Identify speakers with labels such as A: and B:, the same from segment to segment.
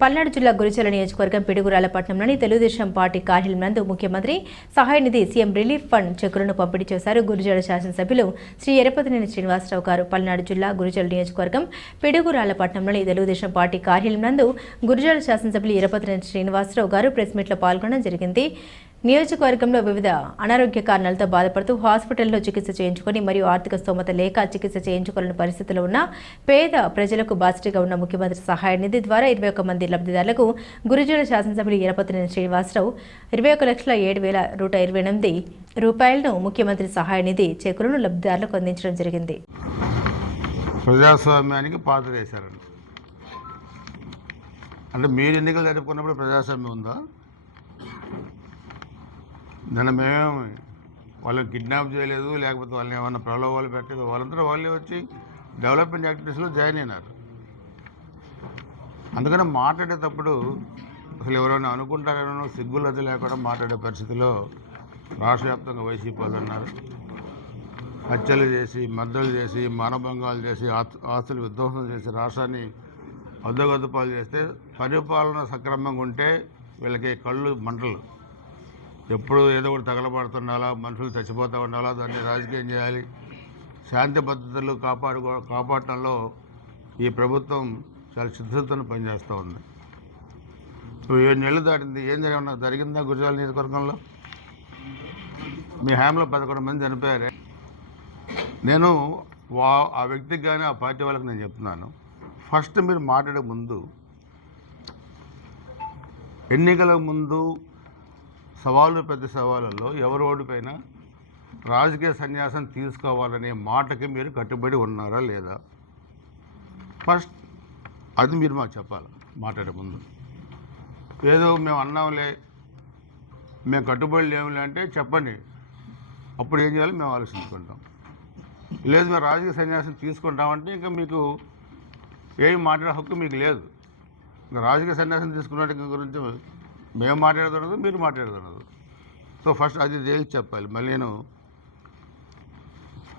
A: పల్నాడు జిల్లా గురిచల నియోజకవర్గం పిడుగురాలపట్నంలోని తెలుగుదేశం పార్టీ కార్యాలయం నందు ముఖ్యమంత్రి సహాయ నిధి సీఎం రిలీఫ్ ఫండ్ చెక్కులను పంపిణీ చేశారు గురిజల శాసనసభ్యులు శ్రీ ఎరపతినేని శ్రీనివాసరావు గారు. పల్నాడు జిల్లా గురిజల నియోజకవర్గం పిడుగురాలపట్నంలోని తెలుగుదేశం పార్టీ కార్యాలయం నందు గురిజల శాసనసభ్యులు ఎరపతినేని శ్రీనివాసరావు గారు ప్రెస్ మీట్లో పాల్గొనడం జరిగింది. నియోజకవర్గంలో వివిధ అనారోగ్య కారణాలతో బాధపడుతూ హాస్పిటల్లో చికిత్స చేయించుకొని మరియు ఆర్థిక స్తోమత లేక చికిత్స చేయించుకోలేని పరిస్థితిలో ఉన్న పేద ప్రజలకు బాసిటీగా ఉన్న ముఖ్యమంత్రి సహాయ నిధి ద్వారా ఇరవై ఒక్క మంది లబ్ధిదారులకు గురుజన శాసనసభ్యులు ఇరపతినేని శ్రీనివాసరావు ఇరవై ఒక లక్షల ఏడు వేల నూట ఇరవై ఎనిమిది రూపాయలను ముఖ్యమంత్రి సహాయ నిధి చెక్కులను లబ్ధిదారులకు అందించడం జరిగింది.
B: ప్రజాస్వామ్యానికి పాత్ర అంటే మీరు ఎన్నికలు జరుపుకున్నప్పుడు ప్రజాస్వామ్యం ఉందా? నిన్న మేమేమి వాళ్ళని కిడ్నాప్ చేయలేదు లేకపోతే వాళ్ళని ఏమన్నా ప్రలోభాలు పెట్టలేదు. వాళ్ళంతా వాళ్ళే వచ్చి డెవలప్మెంట్ యాక్టివిటీస్లో జాయిన్ అయినారు. అందుకని మాట్లాడేటప్పుడు అసలు ఎవరైనా అనుకుంటారనో సిగ్గులత లేకుండా మాట్లాడే పరిస్థితిలో రాష్ట్ర వ్యాప్తంగా వైసీపీ వాళ్ళు ఉన్నారు హత్యలు చేసి మద్దలు చేసి మానభంగాలు చేసి ఆస్తులు విధ్వంసం చేసి రాష్ట్రాన్ని అద్దగద్దుపాలు చేస్తే పరిపాలన సక్రమంగా ఉంటే వీళ్ళకి కళ్ళు మంటలు. ఎప్పుడు ఏదో ఒకటి తగలబడుతుండాలా మనుషులు చచ్చిపోతూ ఉండాలా దాన్ని రాజకీయం చేయాలి. శాంతి భద్రతలు కాపాడు కాపాడటంలో ఈ ప్రభుత్వం చాలా సిద్ధతను పనిచేస్తూ ఉంది. ఏడు నెలలు దాటింది ఏం జరిగిన జరిగిందా గురజాల నియోజకవర్గంలో? మీ హ్యామ్లో పదకొండు మంది చనిపోయారే. నేను వా ఆ వ్యక్తికి కానీ ఆ పార్టీ వాళ్ళకి నేను చెప్తున్నాను. ఫస్ట్ మీరు మాట్లాడే ముందు ఎన్నికల ముందు సవాళ్ళు పెద్ద సవాళ్ళల్లో ఎవరు ఓడిపోయినా రాజకీయ సన్యాసం తీసుకోవాలనే మాటకి మీరు కట్టుబడి ఉన్నారా లేదా? ఫస్ట్ అది మీరు మాకు చెప్పాలి మాట్లాడే ముందు. ఏదో మేము అన్నాంలే మేము కట్టుబడి లేవులే అంటే చెప్పండి. అప్పుడు ఏం చేయాలి? మేము ఆలోచించుకుంటాం. లేదు మేము రాజకీయ సన్యాసం తీసుకుంటామంటే ఇంకా మీకు ఏమి మాట్లాడే హక్కు మీకు లేదు. ఇంకా రాజకీయ సన్యాసం తీసుకున్నట్టు గురించి మేము మాట్లాడుతున్నది మీరు మాట్లాడుతున్నది సో ఫస్ట్ అది తేల్చి చెప్పాలి? మళ్ళీ నేను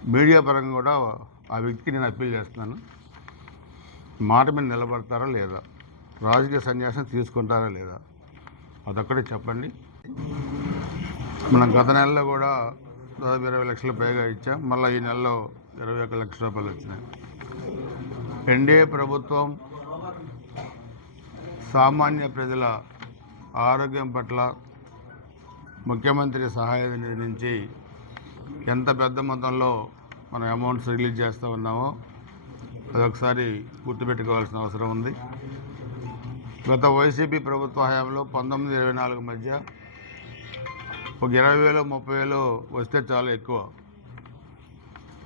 B: మీడియా పరంగా కూడా ఆ వ్యక్తికి నేను అప్పీల్ చేస్తున్నాను. మాట మీద నిలబడతారా లేదా? రాజకీయ సన్యాసం తీసుకుంటారా లేదా? అదొక్కటే చెప్పండి. మనం గత నెలలో కూడా దాదాపు ఇరవై లక్షల పైగా ఇచ్చాం. మళ్ళీ ఈ నెలలో ఇరవై ఒక లక్ష రూపాయలు వచ్చినాయి. ఎన్డీఏ ప్రభుత్వం సామాన్య ప్రజల ఆరోగ్యం పట్ల ముఖ్యమంత్రి సహాయ నిధి నుంచి ఎంత పెద్ద మొత్తంలో మనం అమౌంట్స్ రిలీజ్ చేస్తూ ఉన్నామో అదొకసారి గుర్తుపెట్టుకోవాల్సిన అవసరం ఉంది. గత వైసీపీ ప్రభుత్వ హయాంలో పంతొమ్మిది ఇరవై నాలుగు మధ్య ఒక ఇరవై వేలు ముప్పై వేలు వస్తే చాలా ఎక్కువ.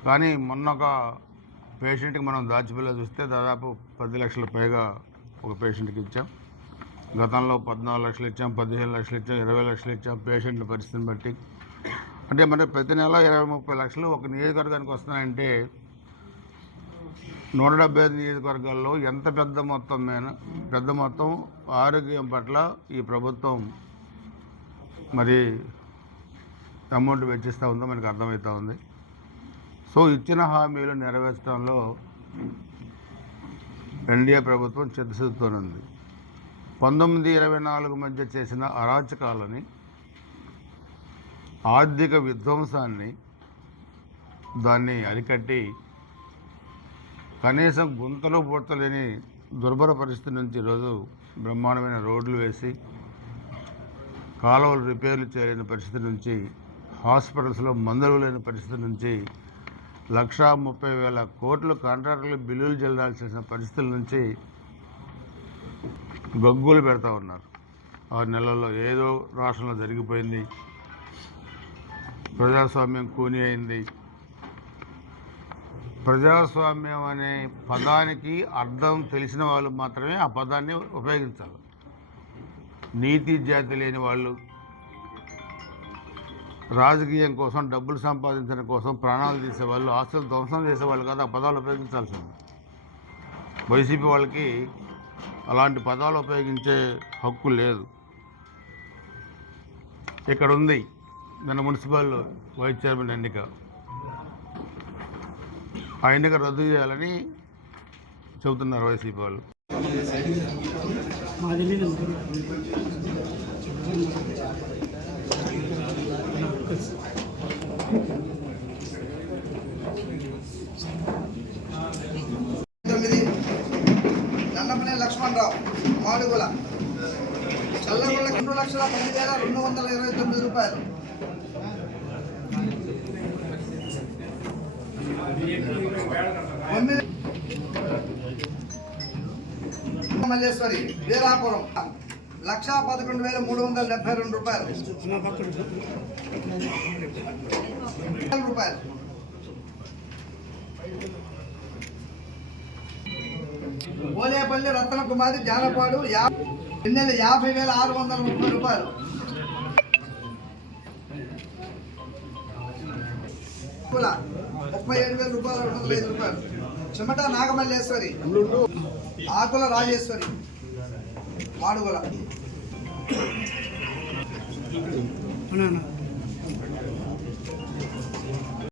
B: కానీ మొన్న ఒక పేషెంట్కి మనం దాచిపిల్ల చూస్తే దాదాపు పది లక్షల పైగా ఒక పేషెంట్కి ఇచ్చాం. గతంలో పద్నాలుగు లక్షలు ఇచ్చాం పదిహేను లక్షలు ఇచ్చాం ఇరవై లక్షలు ఇచ్చాం పేషెంట్ల పరిస్థితిని బట్టి. అంటే మరి ప్రతి నెల ఇరవై ముప్పై లక్షలు ఒక నియోజకవర్గానికి వస్తున్నాయంటే నూట డెబ్బై ఐదు నియోజకవర్గాల్లో ఎంత పెద్ద మొత్తం మీద పెద్ద మొత్తం ఆరోగ్యం పట్ల ఈ ప్రభుత్వం మరి అమౌంట్ వెచ్చిస్తూ ఉందో మనకు అర్థమవుతూ ఉంది. సో ఇచ్చిన హామీలు నెరవేర్చడంలో ఎన్డీఏ ప్రభుత్వం చిత్తశుద్ధితోనుంది. పంతొమ్మిది ఇరవై నాలుగు మధ్య చేసిన అరాచకాలని ఆర్థిక విధ్వంసాన్ని దాన్ని అరికట్టి కనీసం గుంతలు పూర్తలేని దుర్భర పరిస్థితి నుంచి ఈరోజు బ్రహ్మాండమైన రోడ్లు వేసి కాలువలు రిపేర్లు చేయలేని పరిస్థితి నుంచి హాస్పిటల్స్లో మందులు లేని పరిస్థితి నుంచి లక్షా ముప్పై వేల కోట్లు కాంట్రాక్టులు బిల్లులు చెల్లాల్సిన పరిస్థితుల నుంచి గగ్గులు పెడతా ఉన్నారు. ఆరు నెలల్లో ఏదో రాష్ట్రంలో జరిగిపోయింది. ప్రజాస్వామ్యం కూని అయింది. ప్రజాస్వామ్యం అనే పదానికి అర్థం తెలిసిన వాళ్ళు మాత్రమే ఆ పదాన్ని ఉపయోగించాలి. నీతి జాతి లేని వాళ్ళు రాజకీయం కోసం డబ్బులు సంపాదించడం కోసం ప్రాణాలు తీసేవాళ్ళు ఆస్తులు ధ్వంసం చేసేవాళ్ళు కాదు ఆ పదాలు ఉపయోగించాల్సి ఉంది వైసీపీ వాళ్ళకి అలాంటి పదాలు ఉపయోగించే హక్కు లేదు. ఇక్కడ ఉంది నిన్న మున్సిపల్ వైస్ చైర్మన్ ఎన్నిక. ఆ ఎన్నిక రద్దు చేయాలని చెబుతున్నారు వైసీపీ వాళ్ళు.
C: తొమ్మిది మాడుగుల చల్లగొండ రెండు లక్షల తొమ్మిది వేల రెండు వందల ఇరవై తొమ్మిది రూపాయలు. మల్లేశ్వరి వీరాపురం లక్ష పదకొండు వేల మూడు వందల డెబ్బై రెండు రూపాయలు. రూపాయలు. ఓలేపల్లి రత్న కుమారి జానపాడు యా యాభై వేల ఆరు వందల ముప్పై రూపాయలు. ముప్పై ఏడు వేల రూపాయలు రెండు వందల ఐదు రూపాయలు. చెమట నాగమల్లేశ్వరి. ఆకుల రాజేశ్వరి. మాడుగుల.